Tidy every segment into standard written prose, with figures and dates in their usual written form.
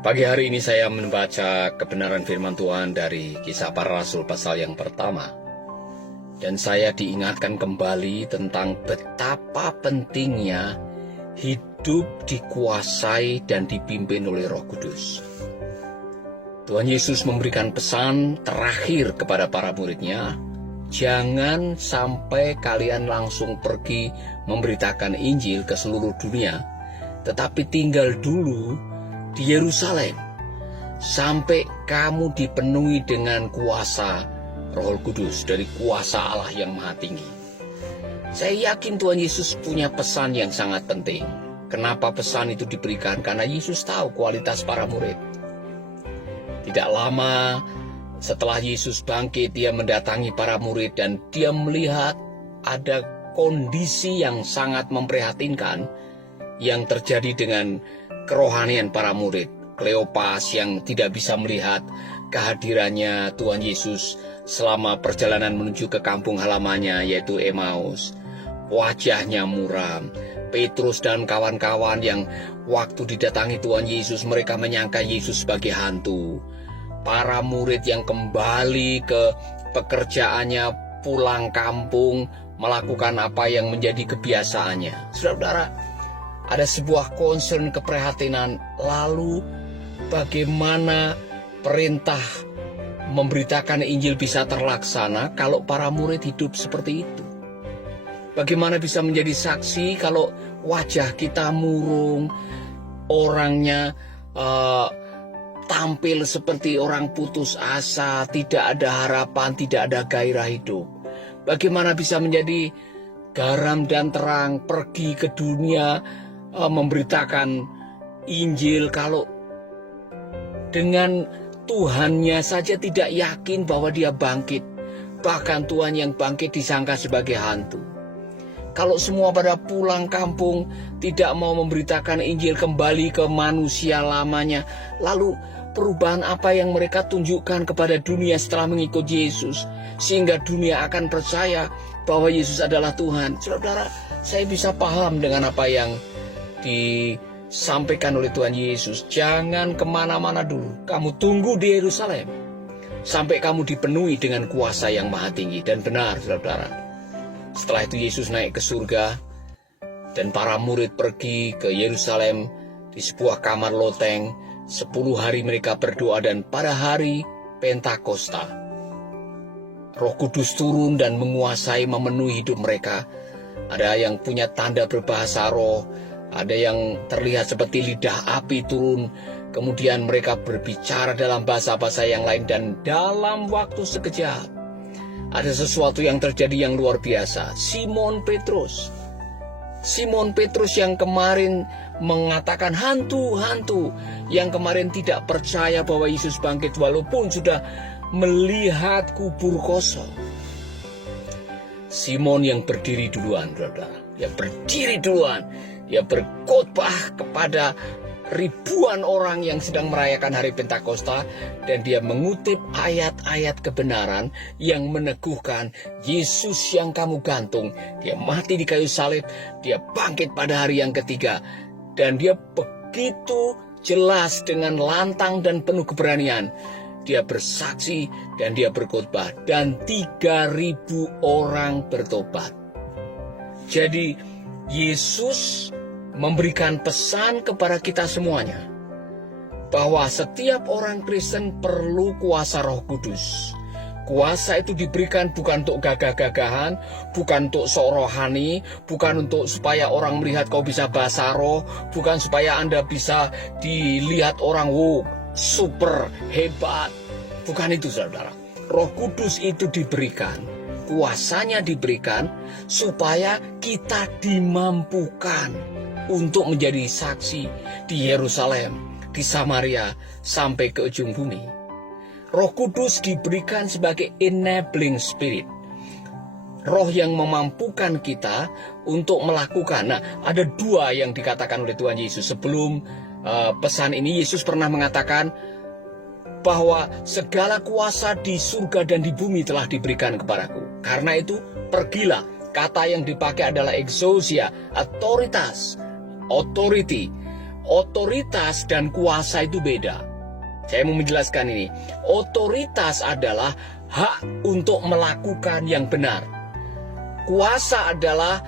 Pagi hari ini saya membaca kebenaran firman Tuhan dari Kisah Para Rasul pasal yang pertama. Dan saya diingatkan kembali tentang betapa pentingnya hidup dikuasai dan dipimpin oleh Roh Kudus. Tuhan Yesus memberikan pesan terakhir kepada para muridnya, jangan sampai kalian langsung pergi memberitakan Injil ke seluruh dunia, tetapi tinggal dulu di Yerusalem sampai kamu dipenuhi dengan kuasa Roh Kudus dari kuasa Allah yang Maha Tinggi. Saya yakin Tuhan Yesus punya pesan yang sangat penting. Kenapa pesan itu diberikan? Karena Yesus tahu kualitas para murid. Tidak lama setelah Yesus bangkit, dia mendatangi para murid dan dia melihat ada kondisi yang sangat memprihatinkan yang terjadi dengan kerohanian para murid. Kleopas yang tidak bisa melihat kehadirannya Tuhan Yesus selama perjalanan menuju ke kampung halamannya, yaitu Emmaus. Wajahnya muram. Petrus dan kawan-kawan yang waktu didatangi Tuhan Yesus, mereka menyangka Yesus sebagai hantu. Para murid yang kembali ke pekerjaannya, pulang kampung, melakukan apa yang menjadi kebiasaannya. Saudara-saudara, ada sebuah concern keprihatinan. Lalu bagaimana perintah memberitakan Injil bisa terlaksana kalau para murid hidup seperti itu? Bagaimana bisa menjadi saksi kalau wajah kita murung, orangnya tampil seperti orang putus asa, tidak ada harapan, tidak ada gairah hidup? Bagaimana bisa menjadi garam dan terang, pergi ke dunia, memberitakan Injil kalau dengan Tuhannya saja tidak yakin bahwa dia bangkit. Bahkan Tuhan yang bangkit disangka sebagai hantu. Kalau semua pada pulang kampung, tidak mau memberitakan Injil, kembali ke manusia lamanya, lalu perubahan apa yang mereka tunjukkan kepada dunia setelah mengikut Yesus, sehingga dunia akan percaya bahwa Yesus adalah Tuhan? Saudara, saya bisa paham dengan apa yang disampaikan oleh Tuhan Yesus. Jangan kemana-mana dulu, kamu tunggu di Yerusalem sampai kamu dipenuhi dengan kuasa yang Maha Tinggi. Dan benar, saudara, setelah itu Yesus naik ke surga dan para murid pergi ke Yerusalem di sebuah kamar loteng. 10 hari mereka berdoa, dan pada hari Pentakosta Roh Kudus turun dan menguasai, memenuhi hidup mereka. Ada yang punya tanda berbahasa roh, ada yang terlihat seperti lidah api turun. Kemudian mereka berbicara dalam bahasa-bahasa yang lain, dan dalam waktu sekejap ada sesuatu yang terjadi yang luar biasa. Simon Petrus yang kemarin mengatakan hantu, yang kemarin tidak percaya bahwa Yesus bangkit walaupun sudah melihat kubur kosong. Simon yang berdiri duluan, saudara. Dia berkhotbah kepada ribuan orang yang sedang merayakan hari Pentakosta, dan dia mengutip ayat-ayat kebenaran yang meneguhkan Yesus yang kamu gantung, dia mati di kayu salib, dia bangkit pada hari yang ketiga. Dan dia begitu jelas dengan lantang dan penuh keberanian. Dia bersaksi dan dia berkhotbah, dan 3.000 orang bertobat. Jadi Yesus memberikan pesan kepada kita semuanya bahwa setiap orang Kristen perlu kuasa Roh Kudus. Kuasa itu diberikan bukan untuk gagah-gagahan, bukan untuk sok rohani, bukan untuk supaya orang melihat kau bisa bahasa roh, bukan supaya Anda bisa dilihat orang, wow, super hebat. Bukan itu, saudara. Roh Kudus itu diberikan, kuasanya diberikan supaya kita dimampukan untuk menjadi saksi di Yerusalem, di Samaria, sampai ke ujung bumi. Roh Kudus diberikan sebagai enabling spirit, roh yang memampukan kita untuk melakukan. Nah, ada 2 yang dikatakan oleh Tuhan Yesus. Sebelum pesan ini, Yesus pernah mengatakan bahwa segala kuasa di surga dan di bumi telah diberikan kepadaku. Karena itu, pergilah. Kata yang dipakai adalah exousia, otoritas, authority. Otoritas dan kuasa itu beda. Saya mau menjelaskan ini. Otoritas adalah hak untuk melakukan yang benar. Kuasa adalah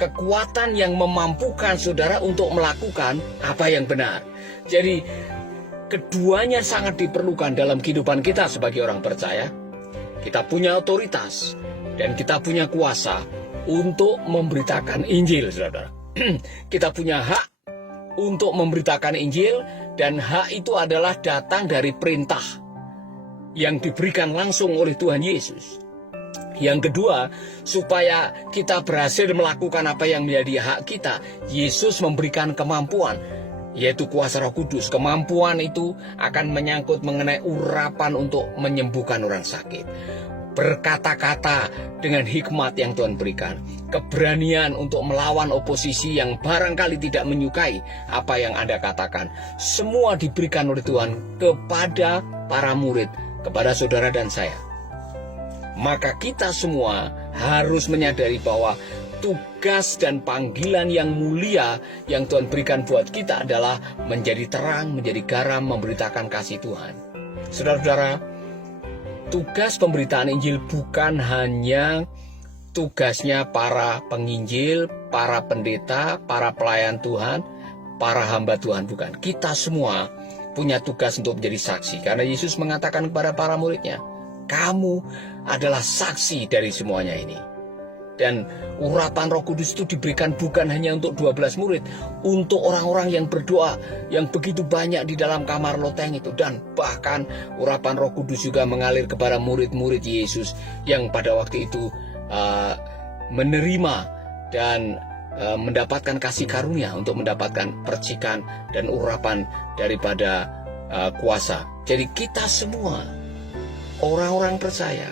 kekuatan yang memampukan saudara untuk melakukan apa yang benar. Jadi keduanya sangat diperlukan dalam kehidupan kita sebagai orang percaya. Kita punya otoritas dan kita punya kuasa untuk memberitakan Injil, saudara. Kita punya hak untuk memberitakan Injil, dan hak itu adalah datang dari perintah yang diberikan langsung oleh Tuhan Yesus. Yang kedua, supaya kita berhasil melakukan apa yang menjadi hak kita, Yesus memberikan kemampuan, yaitu kuasa Roh Kudus. Kemampuan itu akan menyangkut mengenai urapan untuk menyembuhkan orang sakit, berkata-kata dengan hikmat yang Tuhan berikan, keberanian untuk melawan oposisi yang barangkali tidak menyukai apa yang Anda katakan. Semua diberikan oleh Tuhan kepada para murid, kepada saudara dan saya. Maka kita semua harus menyadari bahwa tugas dan panggilan yang mulia yang Tuhan berikan buat kita adalah menjadi terang, menjadi garam, memberitakan kasih Tuhan. Saudara-saudara, tugas pemberitaan Injil bukan hanya tugasnya para penginjil, para pendeta, para pelayan Tuhan, para hamba Tuhan, bukan. Kita semua punya tugas untuk menjadi saksi. Karena Yesus mengatakan kepada para muridnya, kamu adalah saksi dari semuanya ini. Dan urapan Roh Kudus itu diberikan bukan hanya untuk 12 murid, untuk orang-orang yang berdoa yang begitu banyak di dalam kamar loteng itu. Dan bahkan urapan Roh Kudus juga mengalir kepada murid-murid Yesus yang pada waktu itu menerima dan mendapatkan kasih karunia untuk mendapatkan percikan dan urapan daripada kuasa. Jadi kita semua orang-orang percaya,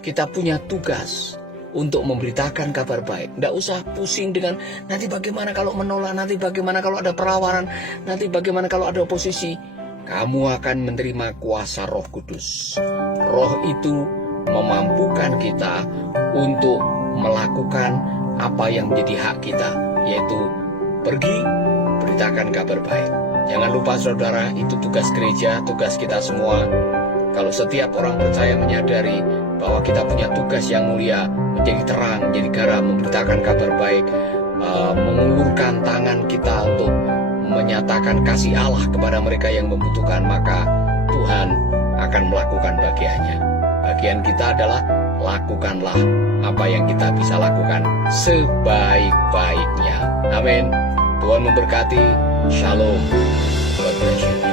kita punya tugas untuk memberitakan kabar baik. Tidak usah pusing dengan nanti bagaimana kalau menolak, nanti bagaimana kalau ada perlawanan, nanti bagaimana kalau ada oposisi. Kamu akan menerima kuasa Roh Kudus. Roh itu memampukan kita untuk melakukan apa yang menjadi hak kita, yaitu pergi beritakan kabar baik. Jangan lupa saudara, itu tugas gereja, tugas kita semua. Kalau setiap orang percaya menyadari bahwa kita punya tugas yang mulia, menjadi terang, menjadi garam, memberitakan kabar baik, mengulurkan tangan kita untuk menyatakan kasih Allah kepada mereka yang membutuhkan, maka Tuhan akan melakukan bagiannya. Bagian kita adalah lakukanlah apa yang kita bisa lakukan sebaik-baiknya. Amin. Tuhan memberkati. Shalom. God bless you.